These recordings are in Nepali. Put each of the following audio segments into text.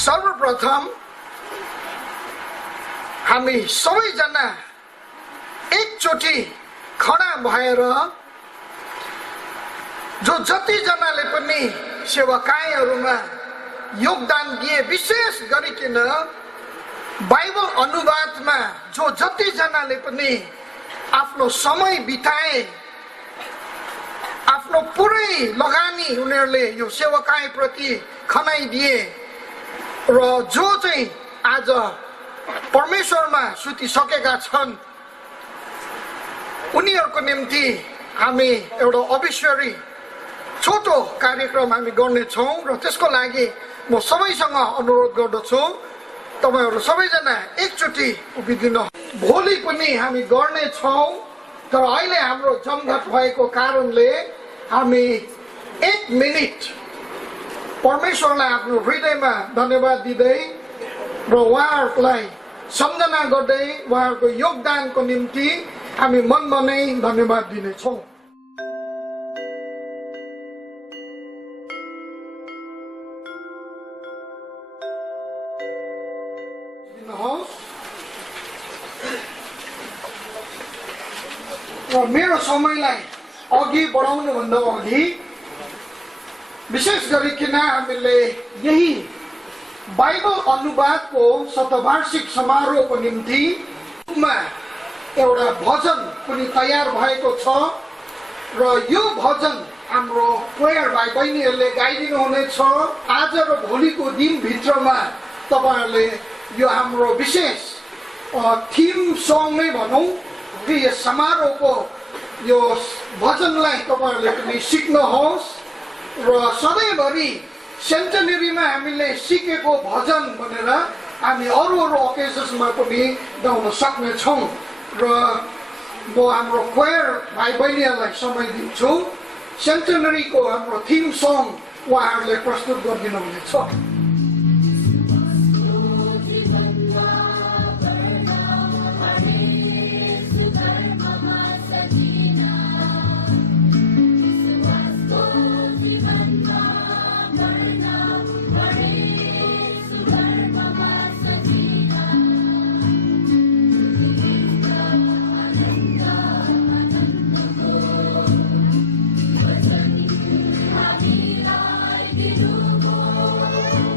सर्वप्रथम हामी सबैजना एकचोटि खडा भएर जो जतिजनाले पनि सेवाकाईहरूमा योगदान दिए, विशेष गरिकन बाइबल अनुवादमा जो जतिजनाले पनि आफ्नो समय बिताए, आफ्नो पुरै लगानी उनीहरूले यो सेवाकाई प्रति खनाइदिए र जो चाहिँ आज परमेश्वरमा सुतिसकेका छन्, उनीहरूको निम्ति हामी एउटा अविश्वरी छोटो कार्यक्रम हामी गर्नेछौँ र त्यसको लागि म सबैसँग अनुरोध गर्दछु, तपाईहरु सबैजना एकचोटि उभिदिनु। भोलि पनि हामी गर्नेछौँ, तर अहिले हाम्रो जमघट भएको कारणले हामी 1 मिनेट परमेश्वरलाई आफ्नो हृदयमा धन्यवाद दिँदै र उहाँहरूलाई सम्झना गर्दै उहाँहरूको योगदानको निम्ति हामी मनमा नै धन्यवाद दिनेछौँ। र मेरो समयलाई अघि बढाउनु भन्दा अघि विशेष गरिकन हामीले यही बाइबल अनुवादको शतवार्षिक समारोहको निम्ति एउटा भजन पनि तयार भएको छ र यो भजन हाम्रो क्वायर भाइ बहिनीहरूले गाइदिनु हुनेछ। आज र भोलिको दिनभित्रमा तपाईहरुले यो हाम्रो विशेष थीम सङ नै भनौं कि यस समारोहको यो भजनलाई तपाईहरुले पनि सिक्नुहोस् र सधैँभरि सेन्टेनरीमा हामीले सिकेको भजन भनेर हामी अरू ओकेजन्समा पनि गाउन सक्नेछौँ र म हाम्रो क्वायर भाइ बहिनीहरूलाई समय दिन्छु। सेन्टेनरीको हाम्रो थीम सङ उहाँहरूले प्रस्तुत गरिदिनु हुनेछ। Hallelujah.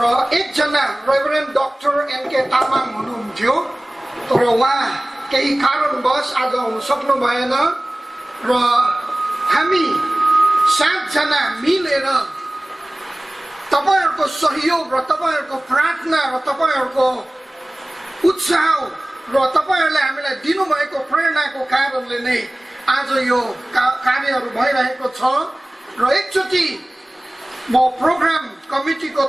एकजना रेभरेन्ड डाक्टर एनके तामाङ हुनुहुन्थ्यो, तर उहाँ केही कारणवश आज आउन सक्नु भएन र हामी 7 जना मिलेर तपाईहरुको सहयोग र तपाईहरुको प्रार्थना र तपाईहरुको उत्साह र तपाईहरुले हामीलाई दिनुभएको प्रेरणाको कारणले नै आज यो कार्यहरू भइरहेको छ र एकचोटि म प्रोग्राम कमिटीको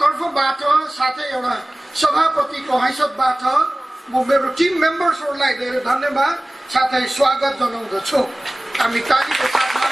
तर्फबाट साथै एउटा सभापतिको हैसियतबाट म मेरो टिम मेम्बर्सहरूलाई धेरै धन्यवाद साथै स्वागत जनाउँदछु। हामी तालीको साथमा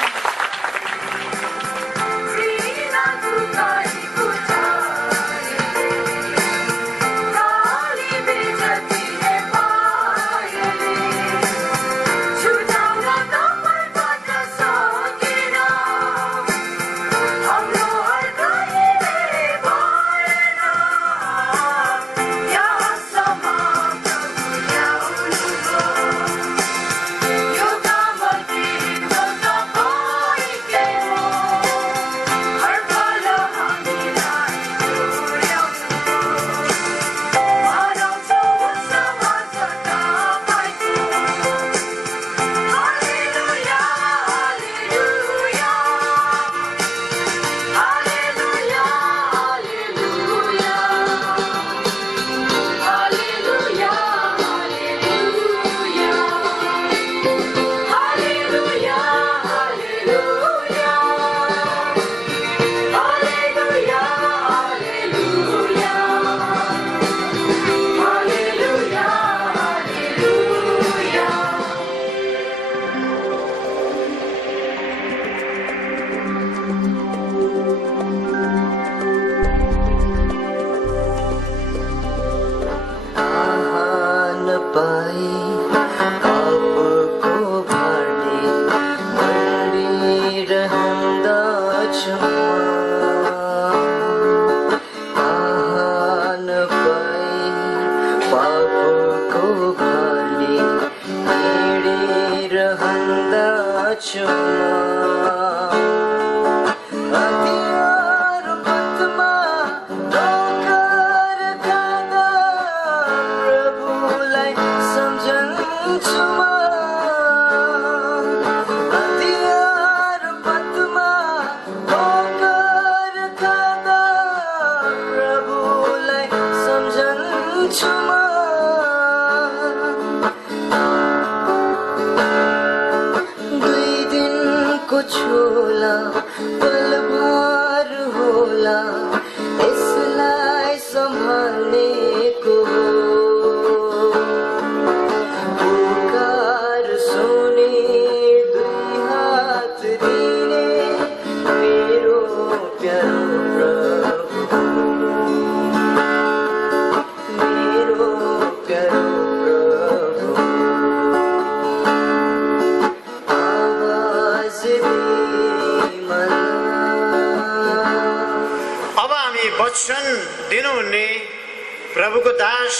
प्रभुको दास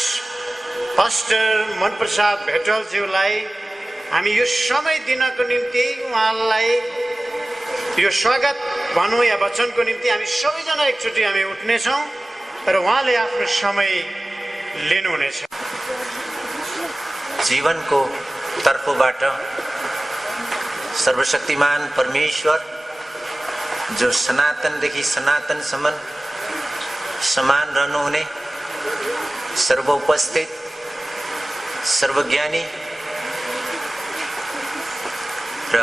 पास्टर मनप्रसाद भेटलज्यूलाई हामी यो समय दिनको निम्ति उहाँलाई यो स्वागत भनौँ या वचनको निम्ति हामी सबैजना एकचोटि हामी उठ्नेछौँ र उहाँले आफ्नो समय लिनुहुनेछ। जीवनको तर्फबाट सर्वशक्तिमान परमेश्वर जो सनातनदेखि सनातनसम्म समान रहनुहुने सर्वोपस्थित सर्वज्ञानी र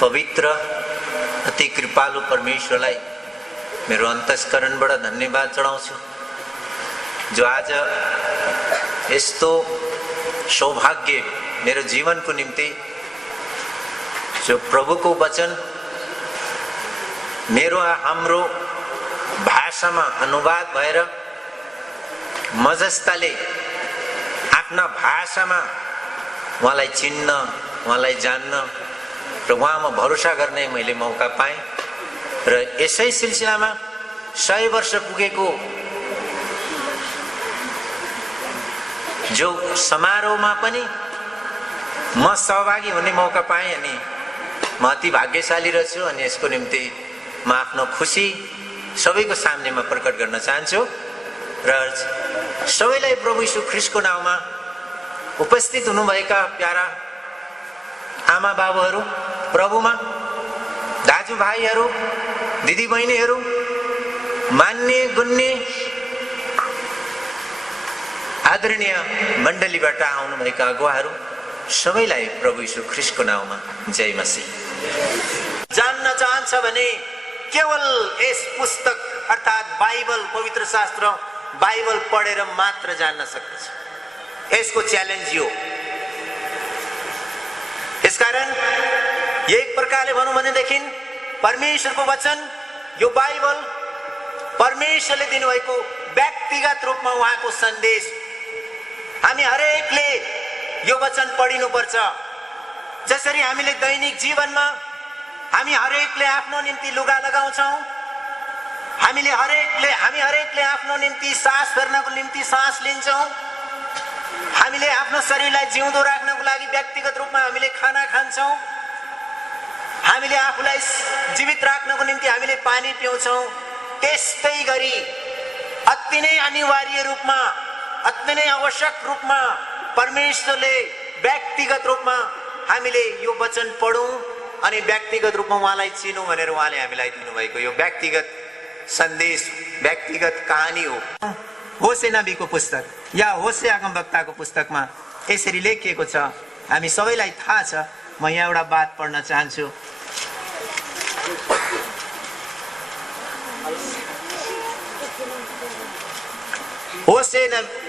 पवित्र अति कृपालु परमेश्वरलाई मेरो अन्तस्करणबाट धन्यवाद चढाउँछु, जो आज यस्तो सौभाग्य मेरो जीवनको निम्ति जो प्रभुको वचन मेरो हाम्रो भाषामा अनुवाद भएर म जस्ताले आफ्ना भाषामा उहाँलाई चिन्न, उहाँलाई जान्न र उहाँमा भरोसा गर्ने मैले मौका पाएँ र यसै सिलसिलामा 100 वर्ष पुगेको जो समारोहमा पनि म सहभागी हुने मौका पाएँ अनि म अति भाग्यशाली रहेछु। अनि यसको निम्ति म आफ्नो खुसी सबैको सामनेमा प्रकट गर्न चाहन्छु र सबैलाई प्रभु यीशु ख्रीष्टको नाममा उपस्थित हुनुभएका प्यारा आमा बाबुहरू, प्रभुमा दाजुभाइहरू, दिदीबहिनीहरू, मान्य गुन्ने आदरणीय मण्डलीबाट आउनुभएका अगुवाहरू सबैलाई प्रभु यीशु ख्रीष्टको नाममा जय मसीह। जान्न चाहन्छ भने केवल यस पुस्तक अर्थात् बाइबल, पवित्र शास्त्र बाइबल पढेर मात्र जान्न सक्दछ। यसको च्यालेन्ज यो। यसकारण एक प्रकारले भनौँ भनेदेखि परमेश्वरको वचन, यो बाइबल परमेश्वरले दिनुभएको व्यक्तिगत रूपमा उहाँको सन्देश, हामी हरेकले यो वचन पढिनुपर्छ। जसरी हामीले दैनिक जीवनमा हामी हरेकले आफ्नो निम्ति लुगा लगाउँछौँ, हामी हरेकले आफ्नो निम्ति सास फेर्नको निम्ति सास लिन्छौँ, हामीले आफ्नो शरीरलाई जिउँदो राख्नको लागि व्यक्तिगत रूपमा हामीले खाना खान्छौँ, हामीले आफूलाई जीवित राख्नको निम्ति हामीले पानी पिउँछौँ, त्यस्तै गरी अति नै अनिवार्य रूपमा, अति नै आवश्यक रूपमा परमेश्वरले व्यक्तिगत रूपमा हामीले यो वचन पढौँ अनि व्यक्तिगत रूपमा उहाँलाई चिनौँ भनेर उहाँले हामीलाई दिनुभएको यो व्यक्तिगत सन्देश, व्यक्तिगत कहानी हो। होसे नबीको पुस्तक या होसे अगमवक्ताको पुस्तकमा यसरी लेखिएको छ। हामी सबैलाई थाहा छ। म यहाँ एउटा बात पढ्न चाहन्छु।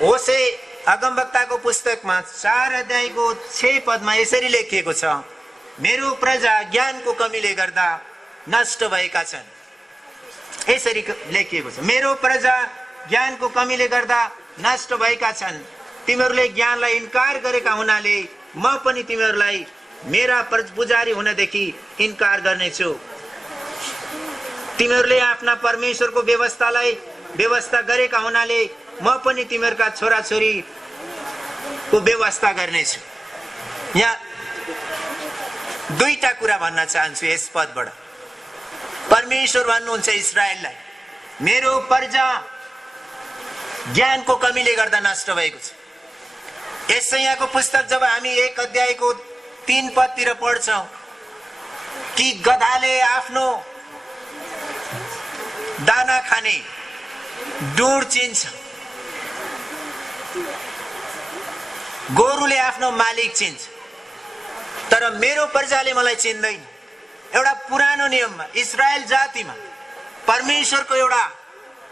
होसे अगमवक्ताको पुस्तकमा 4 अध्यायको 6 पदमा यसरी लेखिएको छ, मेरो प्रजा ज्ञानको कमीले गर्दा नष्ट भएका छन्। यसरी लेखिएको छ, मेरो प्रजा ज्ञानको कमीले गर्दा नष्ट भएका छन्। तिमीहरूले ज्ञानलाई इन्कार गरेका हुनाले म पनि तिमीहरूलाई मेरा पुजारी हुनदेखि इन्कार गर्नेछु। तिमीहरूले आफ्ना परमेश्वरको व्यवस्था गरेका हुनाले म पनि तिमीहरूका छोराछोरीको व्यवस्था गर्नेछु। यहाँ दुईटा कुरा भन्न चाहन्छु यस पदबाट। परमेश्वर भन्नुहुन्छ इस्राएललाई, मेरो प्रजा ज्ञानको कमीले गर्दा नष्ट भएको छ। यशायाको पुस्तक जब हामी 1 अध्यायको 3 पदतिर पढ्छौँ कि गधाले आफ्नो दाना खाने डुँड चिन्छ, गोरुले आफ्नो मालिक चिन्छ, तर मेरो प्रजाले मलाई चिन्दैन। एउटा पुरानो नियममा इस्राएल जातिमा परमेश्वरको एउटा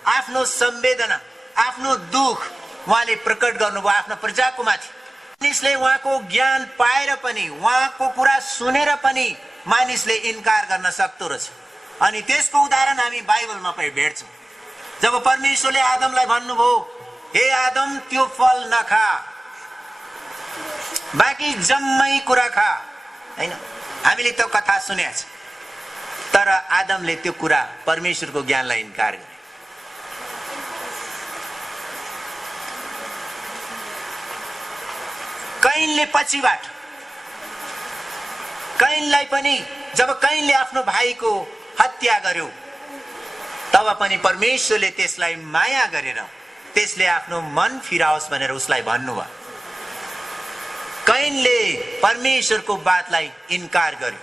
आफ्नो संवेदना, आफ्नो दुख उहाँले प्रकट गर्नुभयो आफ्नो प्रजाको माथि। मानिसले उहाँको ज्ञान पाएर पनि, उहाँको कुरा सुनेर पनि मानिसले इन्कार गर्न सक्दो रहेछ। अनि त्यसको उदाहरण हामी बाइबलमा भेट्छौँ। जब परमेश्वरले आदमलाई भन्नुभयो, हे आदम त्यो फल नखा, बाँकी जम्मै कुरा खा, हैन? हामीले त्यो कथा सुनेको छ। तर आदमले त्यो कुरा परमेश्वरको ज्ञानलाई इन्कार गरे। कैनले पछिबाट, कैनलाई पनि जब कैनले आफ्नो भाइको हत्या गर्यो तब पनि परमेश्वरले त्यसलाई माया गरेर त्यसले आफ्नो मन फिराओस् भनेर उसलाई भन्नुभयो। कैनले परमेश्वरको बातलाई इन्कार गर्यो।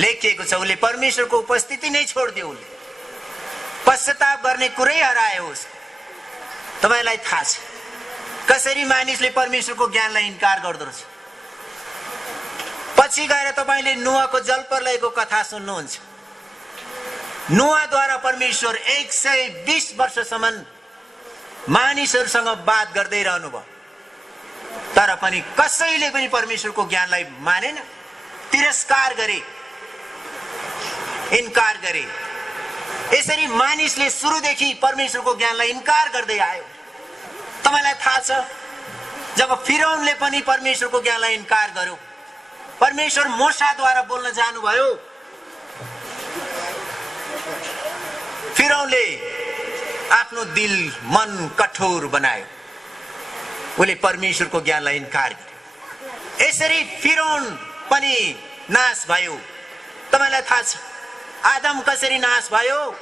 लेखिएको छ उसले परमेश्वरको उपस्थिति नै छोडिदियो, उसले पश्चाताप गर्ने कुरै हरायो उसको। तपाईलाई थाहा छ कसरी मानिसले परमेश्वरको ज्ञानलाई इन्कार गर्दो रहेछ। पछि गएर तपाईले नोआको जलप्रलयको कथा सुन्नुहुन्छ। नोआद्वारा परमेश्वर 120 वर्षसम्म मानिसहरूसँग बात गर्दै रहनुभयो, तर पनि कसैले पनि परमेश्वरको ज्ञानलाई मानेन, तिरस्कार गरे, इन्कार गरे। यसरी मानिसले सुरुदेखि परमेश्वरको ज्ञानलाई इन्कार गर्दै आयो। तपाईलाई थाहा छ जब फिरौनले पनि परमेश्वरको ज्ञानलाई इन्कार गर्यो, परमेश्वर मोसाद्वारा बोल्न जानुभयो, फिरौनले आफ्नो दिल मन कठोर बनायो, उसले परमेश्वरको ज्ञानलाई इन्कार गर्यो। यसरी फिरौन पनि नाश भयो। तपाईलाई थाहा छ आदम कसरी नाश भयो?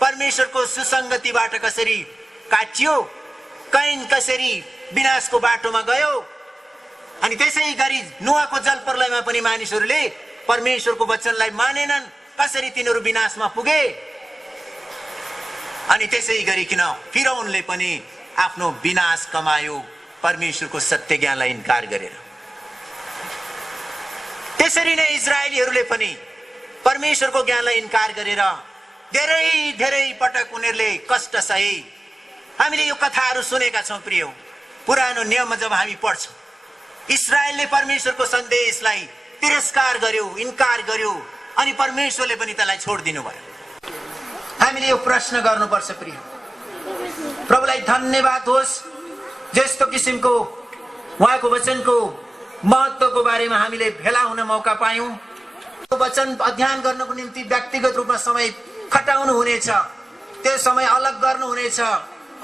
परमेश्वरको सुसंगतिबाट कसरी काटियो, कैन कसरी विनाशको बाटोमा गयो, अनि त्यसै गरी नोआको जलप्रलयमा पनि मानिसहरूले परमेश्वरको वचनलाई मानेनन्, कसरी तिनीहरू विनाशमा पुगे। अनि त्यसै गरिकन फिरौनले पनि आफ्नो विनाश कमायो परमेश्वरको सत्य ज्ञानलाई इन्कार गरेर। त्यसरी नै इजरायलीहरूले पनि परमेश्वरको ज्ञानलाई इन्कार गरेर धेरै धेरै पटक उनीहरूले कष्ट सहे। हामीले यो कथाहरू सुनेका छौं प्रिय। पुरानो नियममा जब हामी पढ्छौं, इस्रायलले परमेश्वरको सन्देशलाई तिरस्कार गर्यो, इन्कार गर्यो, अनि परमेश्वरले पनि त्यसलाई छोड्दिनु भयो। हामीले यो प्रश्न गर्नुपर्छ प्रिय, प्रभुलाई धन्यवाद होस् जस्तो किसिमको उहाँको वचनको महत्त्वको बारेमा हामीले भेला हुन मौका पायौं। वचन अध्ययन गर्नको निम्ति व्यक्तिगत रूपमा समय खटाउनु हुनेछ, त्यो समय अलग गर्नु हुनेछ,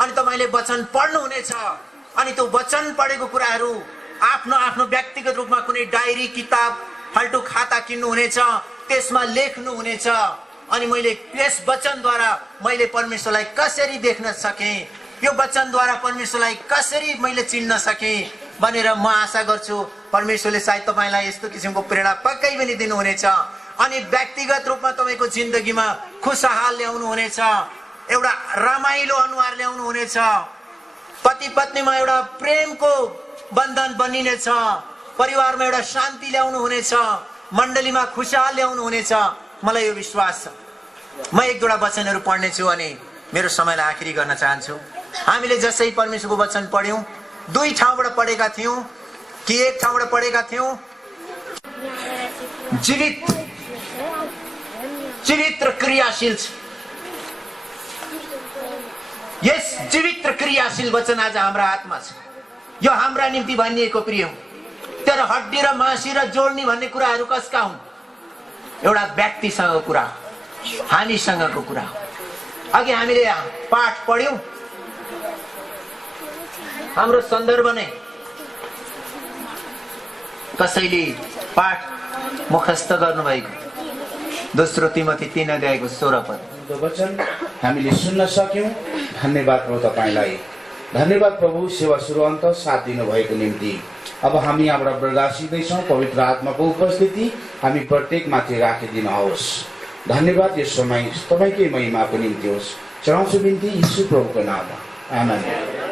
अनि तपाईले वचन पढ्नु हुनेछ, अनि त्यो वचन पढेको कुराहरू आफ्नो आफ्नो व्यक्तिगत रूपमा कुनै डायरी, किताब, फाल्टु खाता किन्नु हुनेछ, त्यसमा लेख्नु हुनेछ। अनि मैले यस वचनद्वारा मैले परमेश्वरलाई कसरी देख्न सकेँ, यो वचनद्वारा परमेश्वरलाई कसरी मैले चिन्न सकेँ भनेर म आशा गर्छु परमेश्वरले सायद तपाईलाई यस्तो किसिमको प्रेरणा पक्कै पनि दिनुहुनेछ। अनि व्यक्तिगत रूपमा तपाईको जिन्दगीमा खुशहाल ल्याउनु हुनेछ, एउटा रमाइलो अनुहार ल्याउनु हुनेछ, पति पत्नीमा एउटा प्रेमको बन्धन बनिनेछ, परिवारमा एउटा शान्ति ल्याउनु हुनेछ, मण्डलीमा खुशहाल ल्याउनु हुनेछ। मलाई यो विश्वास छ। म एक दुईवटा वचनहरू पढ्ने छु अनि मेरो समयलाई आखिरी गर्न चाहन्छु। हामीले जसै परमेश्वरको वचन पढ्यौं, दुई ठाउँबाट पढेका थियौं कि एक ठाउँबाट पढेका थियौं, जीवित र क्रियाशील छ। यस जीवित र क्रियाशील वचन आज हाम्रा हातमा छ। यो हाम्रा निम्ति भनिएको प्रिय, तर हड्डी र मांसी र जोड्ने भन्ने कुराहरू कसका हुन्? एउटा व्यक्तिसँगको कुरा, हामीसँगको कुरा। अघि हामीले पाठ पढ्यौं, हाम्रो सन्दर्भ नै कसैले पाठ मुखस्थ गर्नुभएको दोस्रो तिमोथी 3 अध्यायको 16 पद वचन हामीले सुन्न सक्यौं। धन्यवाद प्रभु तपाईलाई। धन्यवाद प्रभु सेवा सुरु अन्त साथ दिनुभएको निम्ति। अब हामी यहाँबाट प्रकाशिँदैछौँ। पवित्र आत्माको उपस्थिति हामी प्रत्येक माथि राखिदिनुहोस्। धन्यवाद। यस समय तपाईकै महिमाको निम्ति होस्। चढाउँछु बिन्ती यीशु प्रभुको नाममा, आमेन।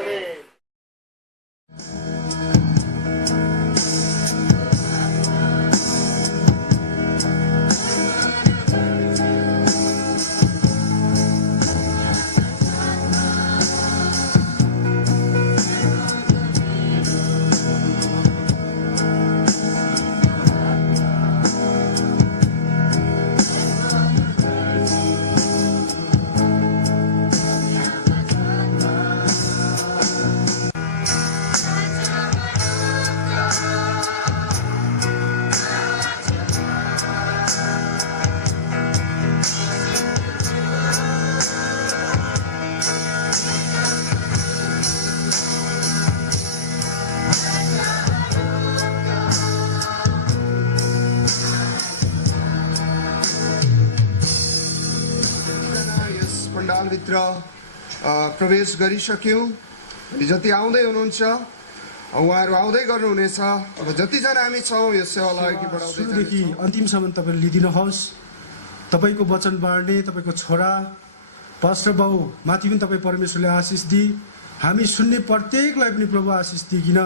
भित्र प्रवेश गरिसक्यौं। जति आउँदै हुनुहुन्छ उहाँहरू आउँदै गर्नुहुनेछ। अब जतिजना हामी छौं यो सेवालाई अघि बढाउँदै सुरुदेखि अन्तिमसम्म तपाईले लिदिनुहोस्। तपाईको वचन बाँड्ने तपाईको छोरा पास्टर बाउ माथि पनि तपाई परमेश्वरले आशिष दिई, हामी सुन्ने प्रत्येकलाई पनि प्रभु आशिष दिइकिन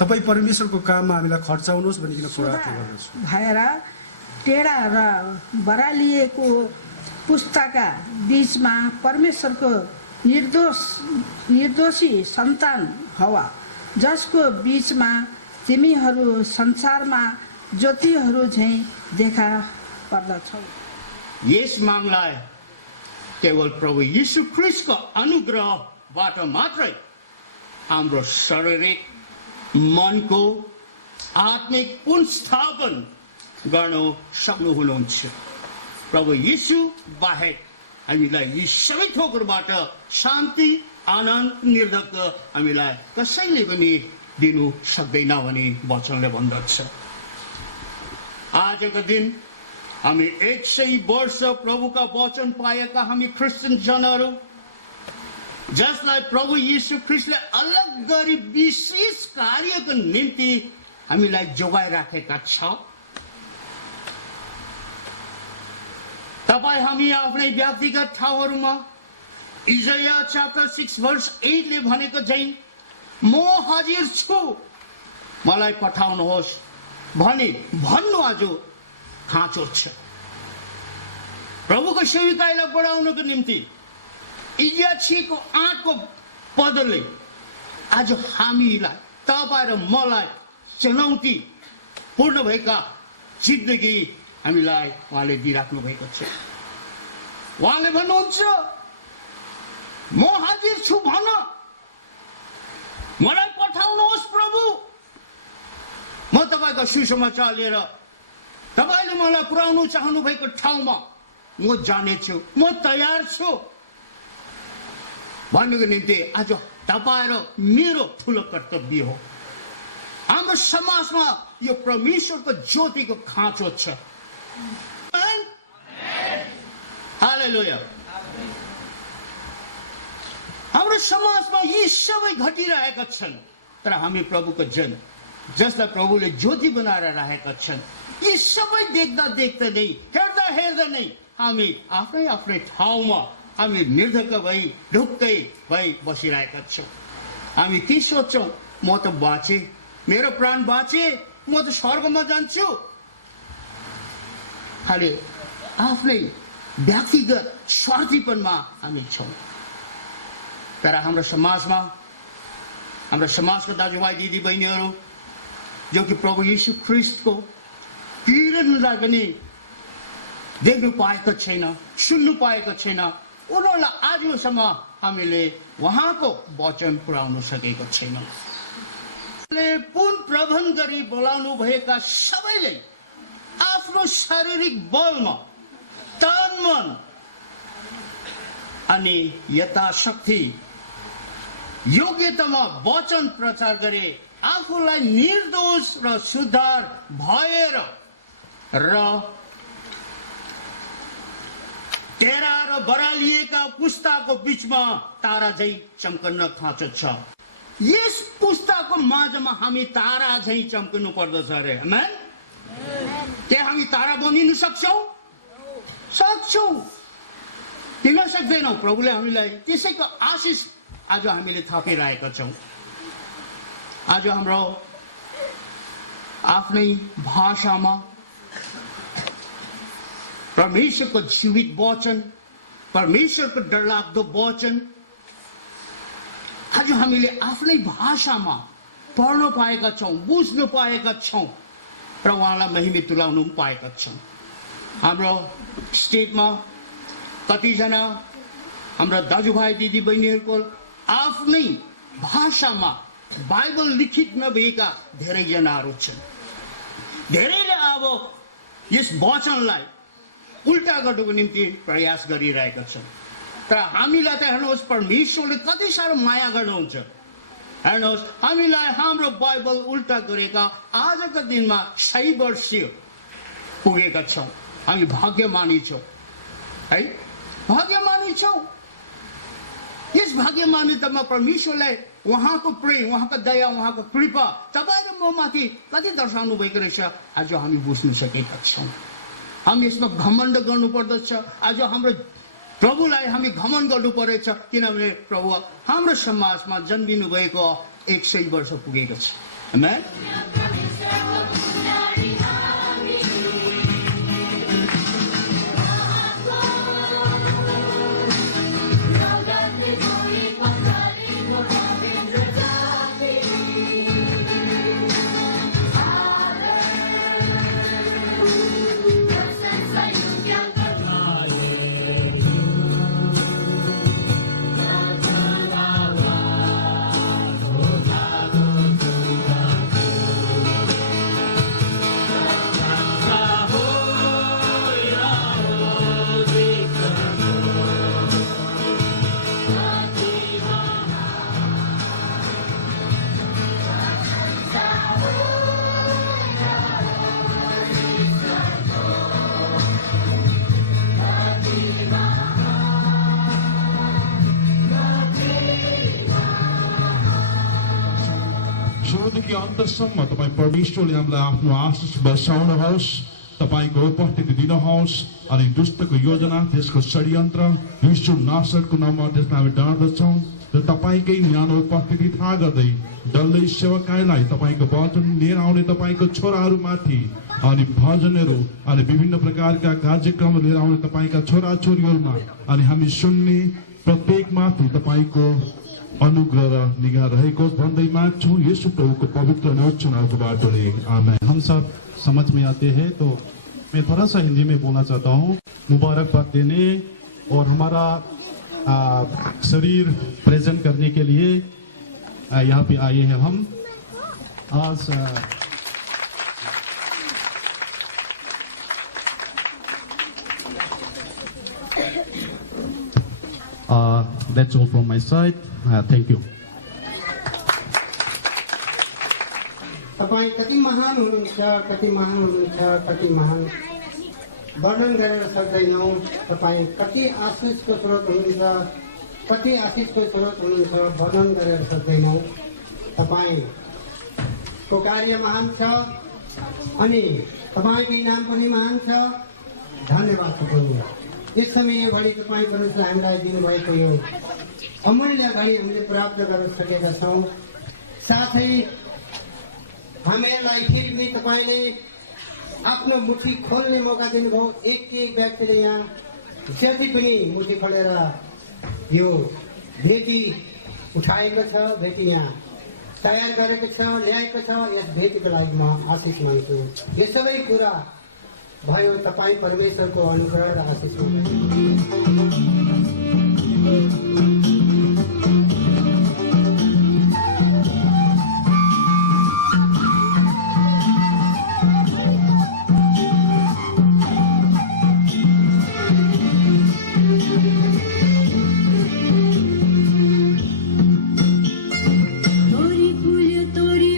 तपाई परमेश्वरको काममा हामीलाई खर्चाउनुहोस् भनिकिन प्रार्थना गर्दछु। भएर टेढा र बरालिएको पुस्ताका बीचमा परमेश्वरको निर्दोषी सन्तान हवा, जसको बीचमा तिमीहरू संसारमा ज्योतिहरू झैं देखा पर्दछौ। यस मागलाई केवल प्रभु यीशु ख्रीष्टको अनुग्रहबाट मात्रै हाम्रो शारीरिक, मनको, आत्मिक पुनर्स्थापन गर्न सक्नुहुनुहुन्छ। प्रभु यीशु बाहेक हामीलाई यी सबै थोकहरूबाट शान्ति, आनन्द, निर्धक्क हामीलाई कसैले पनि दिनु सक्दैन भनी वचनले भन्दछ। आजको दिन हामी 100 वर्ष प्रभुका वचन पाएका हामी क्रिस्चियन जनहरू, जसलाई प्रभु यीशु ख्रीष्टले अलग गरी विशेष कार्यको निम्ति हामीलाई जोगाइराखेका छ। तपाईँ हामी आफ्नै व्यक्तिगत ठाउँहरूमा इजाया च्याप्टर 6 वर्ष 8 ले भनेको झैं म हाजिर छु, मलाई पठाउनुहोस् भनी भन्नु आज खाँचो छ। प्रभुको सेविकाईलाई बढाउनको निम्ति इजायाको 8 को पदले आज हामीलाई, तपाईँ र मलाई चुनौती पूर्ण भएका जिन्दगी हामीलाई उहाँले दिइराख्नु भएको छ। उहाँले भन्नुहुन्छ म हाजिर छु, भन मलाई पठाउनुहोस् प्रभु, म तपाईको सुसमाचार लिएर तपाईले मलाई पुर्याउनु चाहनु भएको ठाउँमा म जानेछु, म तयार छु भन्नुको निम्ति आज तपाईँ र मेरो ठुलो कर्तव्य हो। हाम्रो समाजमा यो परमेश्वरको ज्योतिको खाँचो छ। हालेलुया। हाम्रो समाजमा यी सबै घटिरहेका छन्, तर हामी प्रभुको जन, जसलाई प्रभुले ज्योति बनाएर राखेका छन्, यी सबै देख्दा देख्दा नै, हेर्दा हेर्दा नै हामी आफ्नै आफ्नै ठाउँमा हामी निर्धक्क भई ढुक्कै भई बसिरहेका छौँ। हामी के सोच्छौँ, म त बाँचे, मेरो प्राण बाँचे, म त स्वर्गमा जान्छु। खालि आफ्नै व्यक्तिगत स्वार्थीपनमा हामी छौँ। तर हाम्रो समाजको दाजुभाइ दिदी बहिनीहरू जो कि प्रभु यीशु ख्रीष्टको किरणलाई पनि देख्नु पाएको छैन, सुन्नु पाएको छैन, उनीहरूलाई आजसम्म हामीले उहाँको वचन पुर्याउन सकेको छैन। पुन प्रबन्ध गरी बोलाउनु भएका सबैले आफ्नो शारीरिक बलमा, तन मन अनि यथाशक्ति योग्यतामा वचन प्रचार गरे, आफूलाई निर्दोष र सुधार भएर र टेरा र बरालिएका पुस्ताको बीचमा तारा झै चम्कन खाँचो छ। यस पुस्ताको माझमा हामी तारा झै चम्कनु पर्दछ अरे। आमेन। के हामी तारा बनिन सक्छौँ? सक्छौँ, किन सक्दैनौँ? प्रभुले हामीलाई त्यसैको आशिष आज हामीले थापिरहेका छौँ। आज हाम्रो आफ्नै भाषामा परमेश्वरको जीवित वचन, परमेश्वरको डरलाग्दो वचन आज हामीले आफ्नै भाषामा पढ्न पाएका छौँ, बुझ्न पाएका छौँ र उहाँलाई महिमा तुल्याउनु पनि पाएका छौँ। हाम्रो स्टेटमा कतिजना हाम्रा दाजुभाइ दिदी बहिनीहरूको आफ्नै भाषामा बाइबल लिखित नभएका धेरैजनाहरू छन्। धेरैले अब यस वचनलाई उल्टा गर्नुको निम्ति प्रयास गरिरहेका छन्। तर हामीलाई त हेर्नुहोस्, परमेश्वरले कति साह्रो माया गर्नुहुन्छ। हेर्नुहोस्, हामीलाई हाम्रो बाइबल उल्टा गरेका आजका दिनमा 100 वर्ष पुगेका छौँ। हामी भाग्यमानी छौँ है, भाग्यमानी छौँ। यस भाग्यमानितामा परमेश्वरले उहाँको प्रेम, उहाँको दया, उहाँको कृपा तपाईँ र म माथि कति दर्शाउनु भएको रहेछ आज हामी बुझ्न सकेका छौँ। हामी यसमा घमण्ड गर्नुपर्दछ। आज हाम्रो प्रभुलाई हामी घमण्ड गर्नु परेछ, किनभने प्रभु हाम्रो समाजमा जन्मिनु भएको 100 वर्ष पुगेको छ। आमेन। सुरुदेखि अन्तसम्म तपाईँ परमेश्वरले हामीलाई आफ्नो आशिष बर्साउनुहोस्, तपाईँको उपस्थिति दिनुहोस् अनि दुष्टको योजना, त्यसको षड्यन्त्र यीशु नासरको नाममा त्यसलाई हामी डर्दछौँ र तपाईँकै न्यानो उपस्थिति थाहा गर्दै डल्लै सेवकाईलाई तपाईँको वचन लिएर आउने तपाईँको छोराहरूमाथि अनि भजनहरू अनि विभिन्न प्रकारका कार्यक्रम लिएर आउने तपाईँका छोराछोरीहरूमा अनि हामी सुन्ने प्रत्येकमाथि तपाईँको अनुग्रह र निगाह रहेको भन्दै माग्छौँ यीशु प्रभुको पवित्र नामको बाटोले आमेन। हम सब समझ में आते हैं तो मैं थोड़ा सा हिंदी में बोलना चाहता हूँ। मुबारकबाद देने और हमारा शरीर प्रेजेंट करने के लिए यहाँ पे आए हैं हम आज। That's all from my side. Thank you. तपाईँ कति महान हुनुहुन्छ, कति महान हुनुहुन्छ, कति महान वर्णन गरेर सक्दैनौँ। तपाईँ कति आशिषको स्रोत हुनुहुन्छ, कति आशिषको स्रोत हुनुहुन्छ, वर्णन गरेर सक्दैनौँ। तपाईँको कार्य महान छ अनि तपाईँको इनाम पनि महान छ। धन्यवाद प्रभु। यस समयभरि तपाईँ परमेश्वरले हामीलाई दिनुभएको यो अमूल्य घडी हामीले प्राप्त गर्न सकेका छौँ। साथै हामीलाई फेरि पनि तपाईँले आफ्नो मुठी खोल्ने मौका दिनुभयो। एक व्यक्तिले यहाँ जति पनि मुठी खोलेर यो भेटी उठाएको छ, भेटी यहाँ तयार गरेको छ, ल्याएको छ। यस भेटीको लागि म आशिष माग्छु। यो सबै कुरा भयो तपाईँ परमेश्वरको अनुग्रह र आशिष। तोरी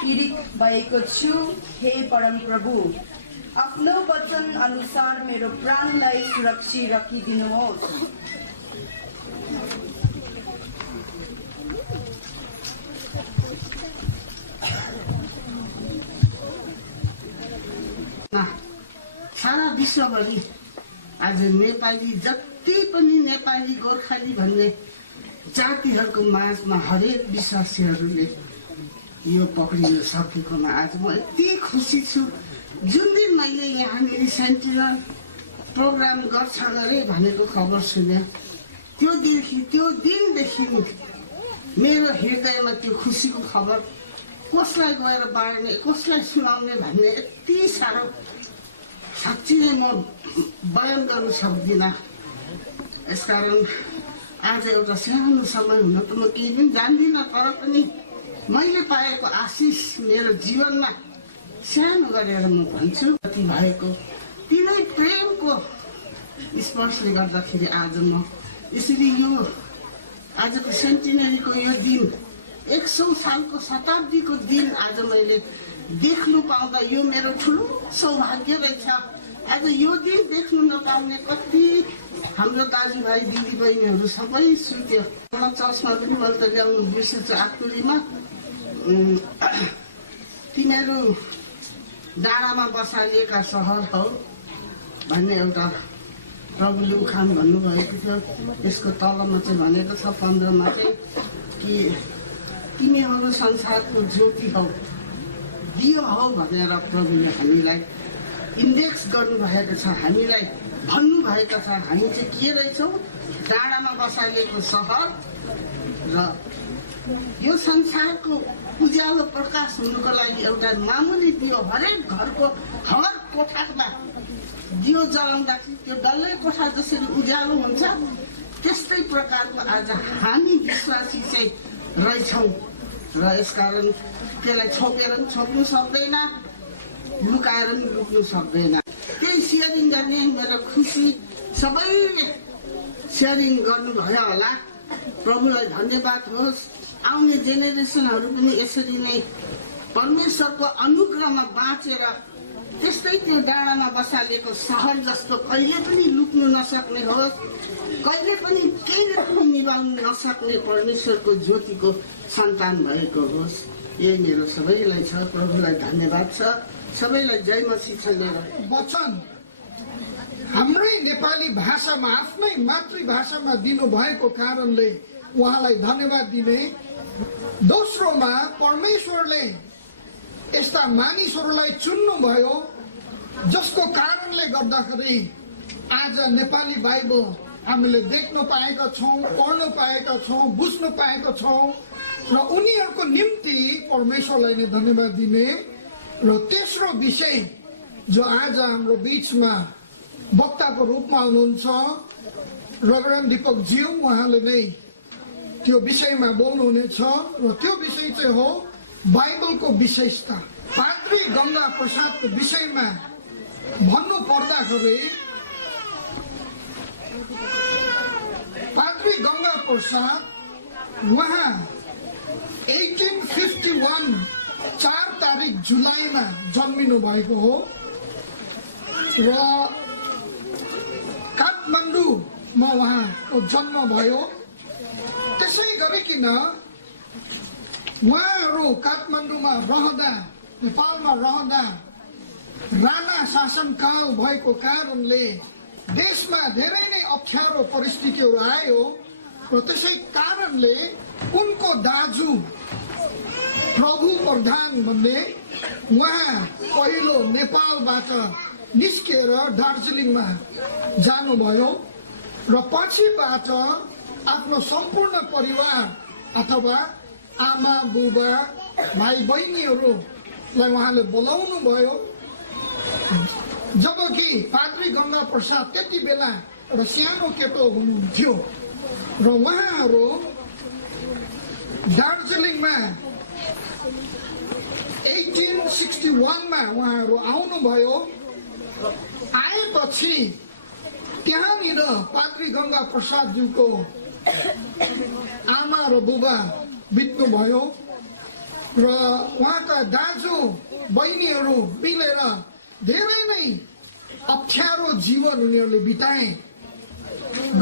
पीडित भएको छु। हे परम प्रभु, आफ्नो वचन अनुसार मेरो प्राणलाई सुरक्षित राखिदिनुहोस्। सारा विश्वभरि आज नेपाली जति पनि नेपाली गोर्खाली भन्ने जातिहरूको माझमा हरेक विश्वासीहरूले यो पक्रिन सकेकोमा आज म यति खुसी छु। जुन दिन मैले यहाँनिर सेन्टिनल प्रोग्राम गर्छ अरे भनेको खबर सुने त्यो दिनदेखि मेरो हृदयमा त्यो खुसीको खबर कसलाई गएर बाँड्ने कसलाई सुनाउने भन्ने यति साह्रो साँच्ची नै म बयान गर्न सक्दिनँ। यसकारण आज एउटा सानो समय हुन त म केही पनि जान्दिनँ, तर पनि मैले पाएको आशिष मेरो जीवनमा सानो गरेर म भन्छु कति भएको तिनै प्रेमको स्पर्शले गर्दाखेरि आज म यसरी यो आजको सेन्टिनरीको यो दिन 100 सालको शताब्दीको दिन आज मैले देख्नु पाउँदा यो मेरो ठुलो सौभाग्य रहेछ। आज यो दिन देख्नु नपाउने कति हाम्रो दाजुभाइ दिदीबहिनीहरू सबै सुत्यो। चर्चमा पनि मैले त ल्याउनु बिर्सेछु आकुरीमा। तिमीहरू डाँडामा बसालिएका सहर हौ भन्ने एउटा प्रभुले उखान भन्नुभएको थियो। त्यसको तलमा चाहिँ भनेको छ 15 मा चाहिँ कि तिमीहरू संसारको ज्योति हौ, दियो हौ भनेर प्रभुले हामीलाई इन्डेक्स गर्नुभएको छ, हामीलाई भन्नुभएको छ। हामी चाहिँ के रहेछौँ? डाँडामा बसालिएको सहर र यो संसारको उज्यालो प्रकाश हुनुको लागि एउटा मामुली दियो। हरेक घरको हर कोठामा दियो जलाउँदाखेरि त्यो डल्लै कोठा जसरी उज्यालो हुन्छ त्यस्तै प्रकारको आज हामी विश्वासी चाहिँ रहेछौँ। र यसकारण त्यसलाई छोपेर पनि छोप्नु सक्दैन, लुकाएर पनि लुक्नु सक्दैन। त्यही सेयरिङ गर्ने मेरो खुसी सबैले सेयरिङ गर्नुभयो होला। प्रभुलाई धन्यवाद होस्। आउने जेनेरेसनहरू पनि यसरी नै परमेश्वरको अनुग्रहमा बाँचेर त्यस्तै त्यो डाँडामा बसालिएको सहर जस्तो कहिले पनि लुक्नु नसक्ने होस्, कहिले पनि केही पनि निभाउनु नसक्ने परमेश्वरको ज्योतिको सन्तान भएको होस्। यही मेरो सबैलाई छ। प्रभुलाई धन्यवाद छ। सबैलाई जय मसीह चलेर वचन हाम्रै नेपाली भाषामा आफ्नै मातृभाषामा दिनुभएको कारणले उहाँलाई धन्यवाद दिने। दोस्रोमा परमेश्वरले यस्ता मानिसहरूलाई चुन्नुभयो जसको कारणले गर्दाखेरि आज नेपाली बाइबल हामीले देख्न पाएका छौँ, पढ्न पाएका छौँ, बुझ्न पाएका छौँ र उनीहरूको निम्ति परमेश्वरलाई नै धन्यवाद दिने। र तेस्रो विषय जो आज हाम्रो बिचमा वक्ताको रूपमा हुनुहुन्छ रेभरेन्ड दीपक ज्यू, उहाँले नै त्यो विषयमा बोल्नुहुनेछ र त्यो विषय चाहिँ हो बाइबलको विशेषता। पाद्री गंगा प्रसादको विषयमा भन्नु पर्दाखेरि पाद्री गंगा प्रसाद उहाँ 1851 4 तारिक जुलाईमा जन्मिनु भएको हो र काठमाडौँमा उहाँको जन्म भयो। त्यसै गरिकन उहाँहरू काठमाडौँमा रहँदा, नेपालमा रहँदा राणा शासनकाल भएको कारणले देशमा धेरै नै अप्ठ्यारो परिस्थितिहरू आयो र त्यसै कारणले उनको दाजु प्रभु प्रधान भन्ने उहाँ पहिलो नेपालबाट निस्केर दार्जिलिङमा जानुभयो र पछिबाट आफ्नो सम्पूर्ण परिवार अथवा आमा बुबा भाइ बहिनीहरूलाई उहाँले बोलाउनु भयो। जबकि पाद्री गंगा प्रसाद त्यति बेला एउटा सानो केटो हुनुहुन्थ्यो र उहाँहरू दार्जिलिङमा 1861 मा उहाँहरू आउनुभयो। आएपछि त्यहाँनिर पाद्री गंगा प्रसादज्यूको आमा र बुबा बित्नुभयो र उहाँका दाजु बहिनीहरू मिलेर धेरै नै अप्ठ्यारो जीवन उनीहरूले बिताए।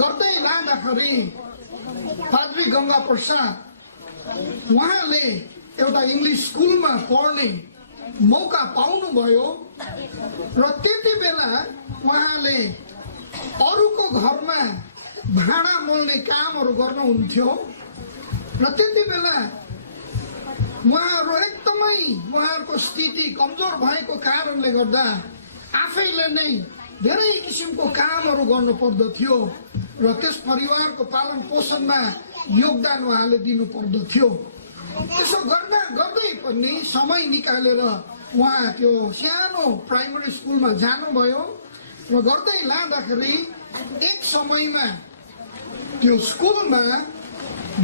गर्दै लाँदाखेरि पाद्री गंगा प्रसाद उहाँले एउटा इङ्ग्लिस स्कुलमा पढ्ने मौका पाउनुभयो र त्यति बेला उहाँले अरूको घरमा भाँडा मोल्ने कामहरू गर्नुहुन्थ्यो र त्यति बेला उहाँहरू एकदमै उहाँहरूको स्थिति कमजोर भएको कारणले गर्दा आफैले नै धेरै किसिमको कामहरू गर्नु पर्दथ्यो र त्यस परिवारको पालन पोषणमा योगदान उहाँले दिनु पर्दथ्यो। त्यसो गर्दा गर्दै पनि समय निकालेर उहाँ त्यो सानो प्राइमरी स्कुलमा जानुभयो र गर्दै लाँदाखेरि एक समयमा त्यो स्कुलमा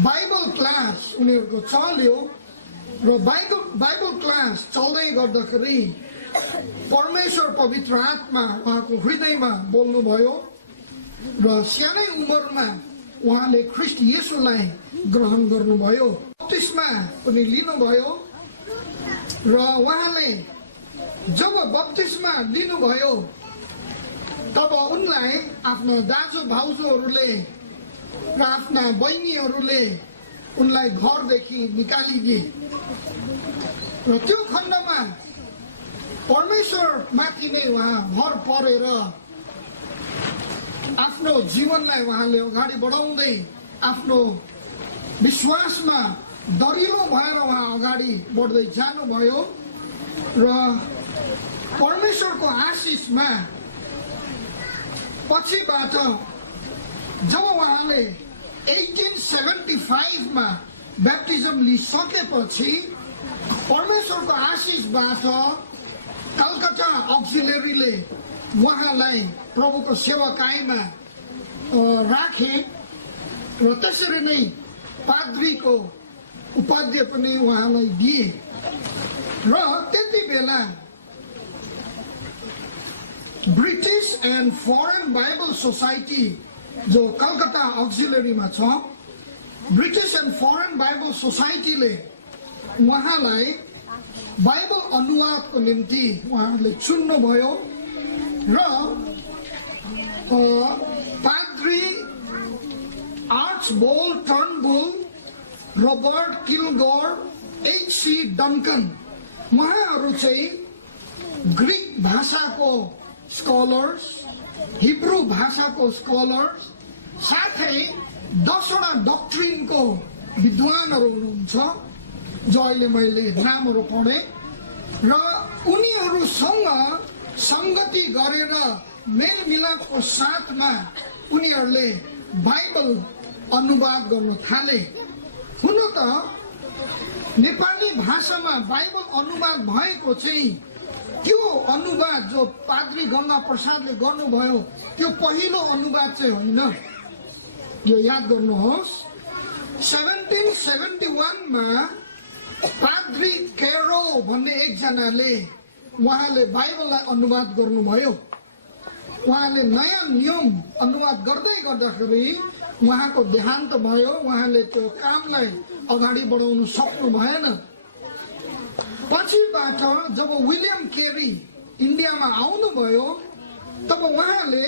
बाइबल क्लास उनीहरूको चल्यो र बाइबल क्लास चल्दै गर्दाखेरि परमेश्वर पवित्र आत्मा उहाँको हृदयमा बोल्नुभयो र सानै उमेरमा उहाँले ख्रीष्ट येशूलाई ग्रहण गर्नुभयो, बप्तिस्मा पनि लिनुभयो र उहाँले जब बप्तिस्मा लिनुभयो तब उनलाई आफ्ना दाजु भाउजूहरूले र आफ्ना बहिनीहरूले उनलाई घरदेखि निकालिदिए र त्यो खण्डमा परमेश्वर माथि नै उहाँ भर परेर आफ्नो जीवनलाई उहाँले अगाडि बढाउँदै आफ्नो विश्वासमा दरिलो भएर उहाँ अगाडि बढ्दै जानुभयो र परमेश्वरको आशिषमा पछिबाट जब उहाँले 1875 मा ब्याप्टिजम लिइसकेपछि परमेश्वरको आशिषबाट कलकत्ता अक्सिलरीले उहाँलाई प्रभुको सेवाकाईमा राखे र त्यसरी नै पाद्रीको उपाधि पनि उहाँलाई दिए र त्यति बेला British and foreign Bible society जो कलकत्ता अक्सिलरीमा छ, ब्रिटिश एन्ड फरेन बाइबल सोसाइटीले उहाँलाई बाइबल अनुवादको निम्ति उहाँहरूले चुन्नुभयो र पाद्री आर्चबोल्ड टर्नबुल, रोबर्ट किलगोर, H.C. डन्कन उहाँहरू चाहिँ ग्रिक भाषाको स्कलर्स, हिब्रू भाषाको स्कलर्स साथै 10वटा डक्ट्रिनको विद्वानहरू हुनुहुन्छ जो अहिले मैले नामहरू पढे र उनीहरूसँग संगति गरेर मेलमिलापको साथमा उनीहरूले बाइबल अनुवाद गर्न थाले। हुन त नेपाली भाषामा बाइबल अनुवाद भएको चाहिँ त्यो अनुवाद जो पाद्री गंगा प्रसादले गर्नुभयो त्यो पहिलो अनुवाद चाहिँ होइन, यो याद गर्नुहोस्। 1771 मा पाद्री केरो भन्ने एकजनाले उहाँले बाइबललाई अनुवाद गर्नुभयो। उहाँले नयाँ नियम अनुवाद गर्दै गर्दाखेरि उहाँको देहान्त भयो, उहाँले त्यो कामलाई अगाडि बढाउन सक्नु भएन। पछिबाट जब विलियम केरी इन्डियामा आउनुभयो तब उहाँले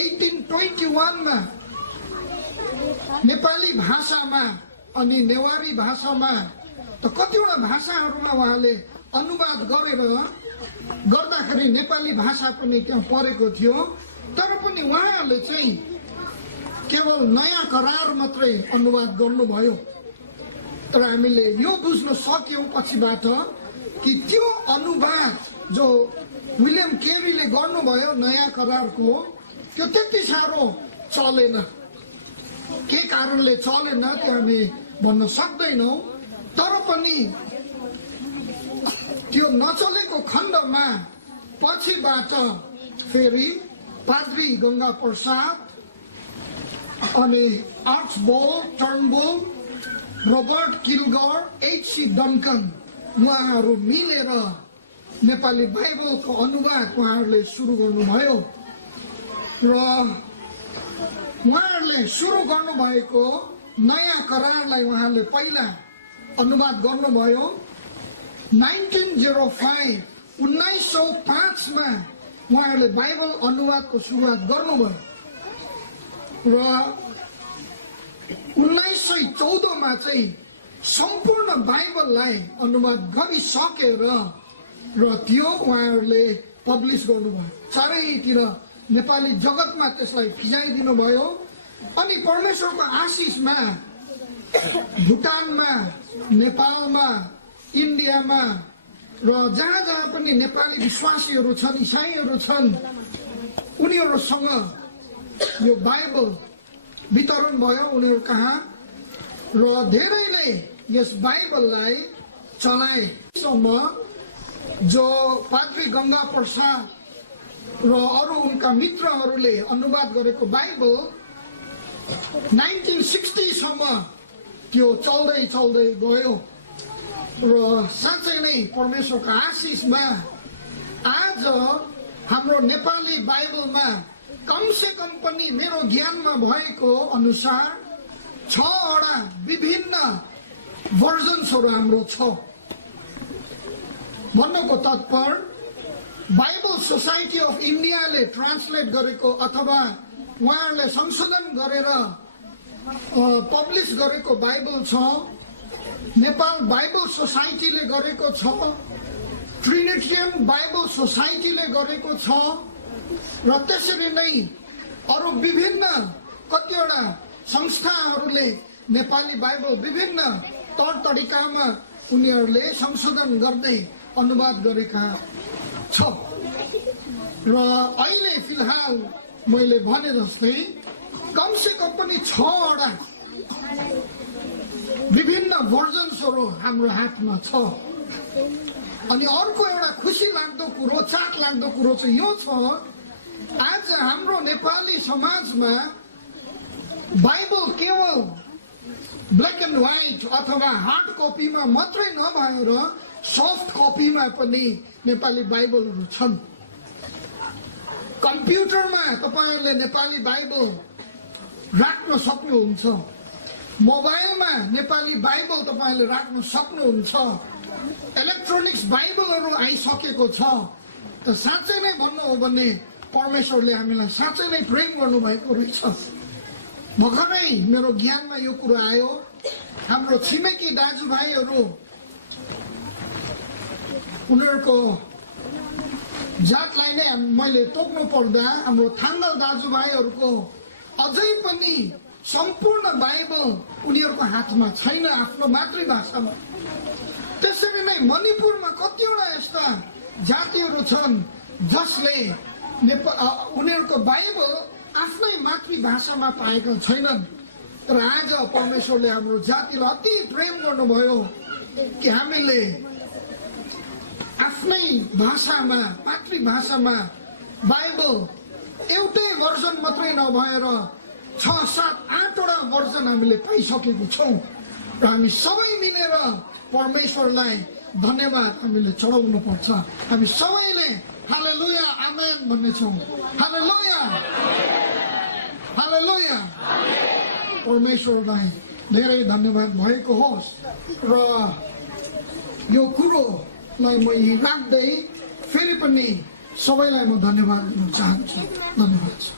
1821 मा नेपाली भाषामा अनि नेवारी भाषामा त कतिवटा भाषाहरूमा उहाँले अनुवाद गरेर गर्दाखेरि नेपाली भाषा पनि त्यहाँ परेको थियो, तर पनि उहाँहरूले चाहिँ केवल नयाँ करार मात्रै अनुवाद गर्नुभयो। तर हामीले यो बुझ्न सक्यौं पछिबाट कि त्यो अनुवाद जो विलियम केरीले गर्नुभयो नयाँ करारको त्यो त्यति साह्रो चलेन। के कारणले चलेन त्यो हामी भन्न सक्दैनौँ, तर पनि त्यो नचलेको खण्डमा पछिबाट फेरि पाद्री गंगा प्रसाद अनि आर्चबोल्ड टर्नबुल, रोबर्ट किलगोर, H.C. डन्कन उहाँहरू मिलेर नेपाली बाइबलको अनुवाद उहाँहरूले सुरु गर्नुभयो र उहाँहरूले सुरु गर्नुभएको नयाँ करारलाई उहाँले पहिला अनुवाद गर्नुभयो 1905 1905 मा उहाँहरूले बाइबल अनुवादको सुरुवात गर्नुभयो र 1914 मा चाहिँ सम्पूर्ण बाइबललाई अनुवाद गरिसकेर र त्यो उहाँहरूले पब्लिस गर्नुभयो। चारैतिर नेपाली जगतमा त्यसलाई फिजाइदिनु भयो। अनि परमेश्वरको आशिषमा भुटानमा, नेपालमा, इन्डियामा र जहाँ जहाँ पनि नेपाली विश्वासीहरू छन्, इसाईहरू छन्, उनीहरूसँग यो बाइबल वितरण भयो उनीहरू कहाँ र धेरैले यस बाइबललाई चलाए। जो पाद्री गंगा प्रसाद र अरू उनका मित्रहरूले अनुवाद गरेको बाइबल 1960 सम्म त्यो चल्दै चल्दै गयो र साँच्चै नै परमेश्वरको आशिषमा आज हाम्रो नेपाली बाइबलमा कम से कम पनि मेरो ज्ञानमा भएको अनुसार 6वटा विभिन्न भर्जन्सहरू हाम्रो छ। भन्नुको तात्पर्य बाइबल सोसाइटी अफ इन्डियाले ट्रान्सलेट गरेको अथवा उहाँहरूले संशोधन गरेर पब्लिस गरेको बाइबल छ, नेपाल बाइबल सोसाइटीले गरेको छ, ट्रिनिटियन बाइबल सोसाइटीले गरेको छ र त्यसरी नै अरू विभिन्न कतिवटा संस्थाहरूले नेपाली बाइबल विभिन्न तौर तरिकामा उनीहरूले संशोधन गर्दै अनुवाद गरेका छ र अहिले फिलहाल मैले भने जस्तै कम से कम पनि 6वटा विभिन्न भर्जन्सहरू हाम्रो हातमा छ। अनि अर्को एउटा खुसी लाग्दो कुरो, चाख लाग्दो कुरो चाहिँ यो छ, आज हाम्रो नेपाली समाजमा बाइबल केवल ब्ल्याक एन्ड व्हाइट अथवा हार्ड कपीमा मात्रै नभएर सफ्ट कपीमा पनि नेपाली बाइबलहरू छन्। कम्प्युटरमा तपाईहरुले नेपाली बाइबल राख्न सक्नुहुन्छ, मोबाइलमा नेपाली बाइबल तपाईहरुले राख्न सक्नुहुन्छ, इलेक्ट्रोनिक्स बाइबलहरू आइसकेको छ। त साँच्चै नै भन्नु हो भने परमेश्वरले हामीलाई साँच्चै नै प्रेम गर्नुभएको रहेछ। भर्खरै मेरो ज्ञानमा यो कुरा आयो, हाम्रो छिमेकी दाजुभाइहरू उनीहरूको जातलाई नै मैले तोक्नु पर्दा हाम्रो थाङ्गल दाजुभाइहरूको अझै पनि सम्पूर्ण बाइबल उनीहरूको हातमा छैन आफ्नो मातृभाषामा। त्यसरी नै मणिपुरमा कतिवटा यस्ता जातिहरू छन् जसले उनीहरूको बाइबल आफ्नै मातृभाषामा पाएका छैनन्। तर आज परमेश्वरले हाम्रो जातिलाई अति प्रेम गर्नुभयो कि हामीले आफ्नै भाषामा, मातृभाषामा बाइबल एउटै भर्जन मात्रै नभएर 6, 7, 8वटा भर्जन हामीले पाइसकेको छौँ र हामी सबै मिलेर परमेश्वरलाई धन्यवाद हामीले चढाउनु पर्छ। हामी सबैले हालेलुया आमेन भन्नेछौँ। हालेलुया हालेलुया। परमेश्वरलाई धेरै धन्यवाद भएको होस् र यो कुरोलाई म यही राख्दै फेरि पनि सबैलाई म धन्यवाद दिन चाहन्छु। धन्यवाद।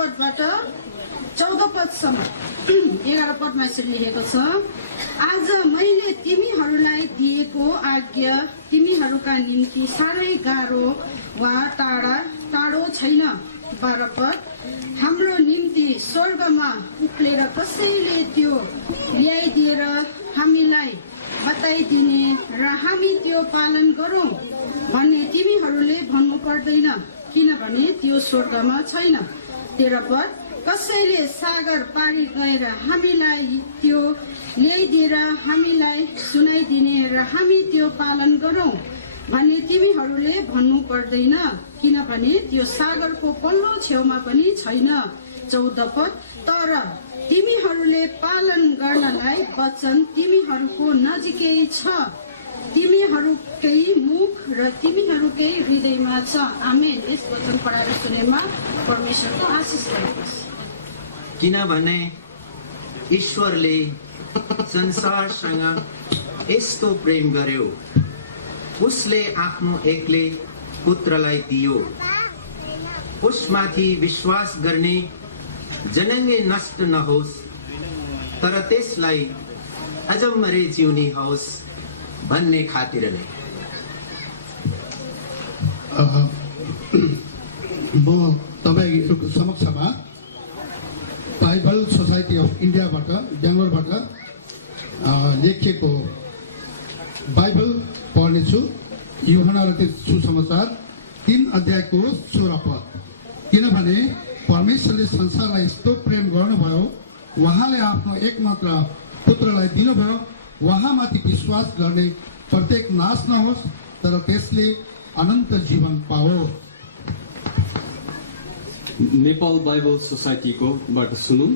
पदबाट 14 पदसम्म 11 पदमा यसरी लेखेको छ, आज मैले तिमीहरूलाई दिएको आज्ञा तिमीहरूका निम्ति साह्रै गाह्रो वा टाढो छैन। 12 पद, हाम्रो निम्ति स्वर्गमा उक्लेर कसैले त्यो ल्याइदिएर हामीलाई बताइदिने र हामी त्यो पालन गरौँ भन्ने तिमीहरूले भन्नु पर्दैन, किनभने त्यो स्वर्गमा छैन। 13 पद, कसैले सागर पारी गएर हामीलाई त्यो ल्याइदिएर हामीलाई सुनाइदिने र हामी त्यो पालन गरौँ भन्ने तिमीहरूले भन्नु पर्दैन, किनभने त्यो सागरको पल्लो छेउमा पनि छैन। 14 पद, तर तिमीहरूले पालन गर्नलाई वचन तिमीहरूको नजिकै छ, तिमीहरूकै मुख र तिमीहरूकै हृदयमा छ। आमेन। यस वचन पढाएर सुनेमा परमेश्वरको आशिष होस्। किनभने ईश्वरले संसारसँग यस्तो प्रेम गर्यो, उसले आफ्नो एक्लै पुत्रलाई दियो, उसमाथि विश्वास गर्ने जनङ्गे नष्ट नहोस् तर त्यसलाई अजम्मरे जिउने होस् भन्ने खातिर नै। म तपाईको समक्षमा बाइबल सोसाइटी अफ इन्डियाबाट बेङ्गलोरबाट लेखिएको बाइबल पढ्नेछु। यूहन्ना रचित सुसमाचार 3 अध्यायको 16 पद। किनभने परमेश्वरले संसारलाई यस्तो प्रेम गर्नुभयो, उहाँले आफ्नो एकमात्र पुत्रलाई दिनुभयो, उहाँमाथि विश्वास गर्ने प्रत्येक नाश नहोस् तर त्यसले अनन्त जीवन पाओस्। नेपाल बाइबल सोसाइटीको बाट सुनौ।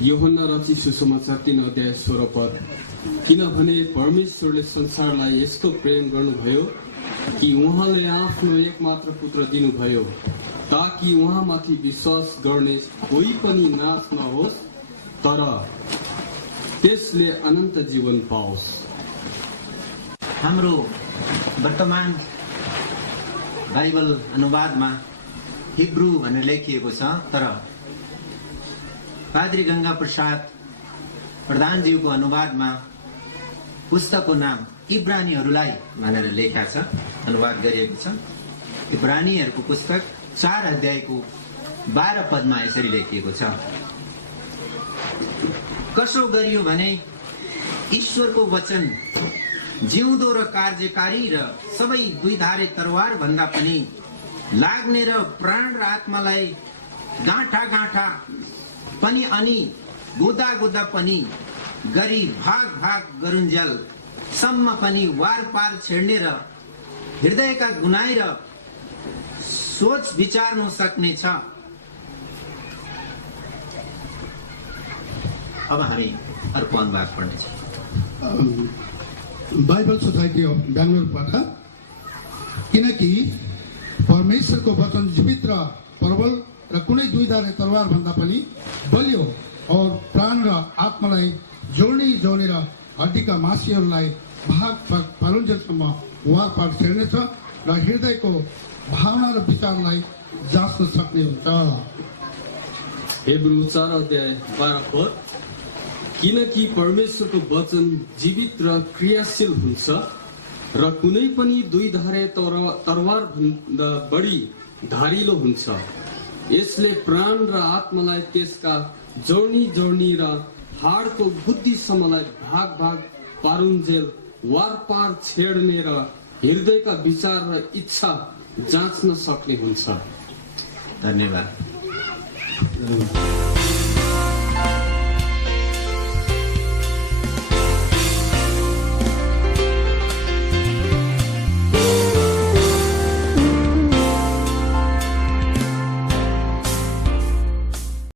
यूहन्ना रचित सुसमाचार 3 अध्याय 16 पद। किनभने परमेश्वरले संसारलाई यस्तो प्रेम गर्नुभयो कि उहाँले आफ्नो एकमात्र पुत्र दिनुभयो, ताकि उहाँमाथि विश्वास गर्ने कोही पनि नाश नहोस् तर त्यसले अनन्त जीवन पाओस्। हाम्रो वर्तमान बाइबल अनुवादमा हिब्रू भनेर लेखिएको छ, तर पाद्री गंगा प्रसाद प्रधानज्यूको अनुवादमा पुस्तकको नाम इब्रानीहरूलाई भनेर लेखा छ, अनुवाद गरिएको छ। इब्रानीहरूको पुस्तक 4 अध्यायको 12 पदमा यसरी लेखिएको छ, कसो गरियो भने ईश्वरको वचन जिउँदो र कार्यकारी र सबै दुईधारे तरवार भन्दा पनि लाग्ने र प्राण र आत्मालाई गाँठा गाँठा पनि अनि गुदा गुदा पनि गरी भाग भाग गरुन्जेल सम्म पनि वार पार छेड्ने र हृदयका गुनाइ र सोच विचार्नु सक्ने छ। अब हामी अर्को अनुवाद पढ्नेछौँ। बाइबल सोसाइटी अफ बेङ्गलोरबाट, किनकि परमेश्वरको वचन जीवित र प्रबल र कुनै दुईधारे तरवार भन्दा पनि बलियो और प्राण र आत्मालाई जोड्ने र हड्डीका मासीहरूलाई भाग भाग पारुन्जेलसम्म वार पार छेड्नेछ र हृदयको भावना र विचारलाई जाँच्न सक्ने हुन्छ। हिब्रू 4 अध्याय 12 पद। किनकि परमेश्वरको वचन जीवित र क्रियाशील हुन्छ र कुनै पनि दुईधारे तरवार भन्दा बढी धारिलो हुन्छ, यसले प्राण र आत्मालाई त्यसका जोड्नी र हाडको बुद्धिसम्मलाई भाग भाग पारुन्जेल वार पार छेड्ने र हृदयका विचार र इच्छा जाँच्न सक्ने हुन्छ। धन्यवाद।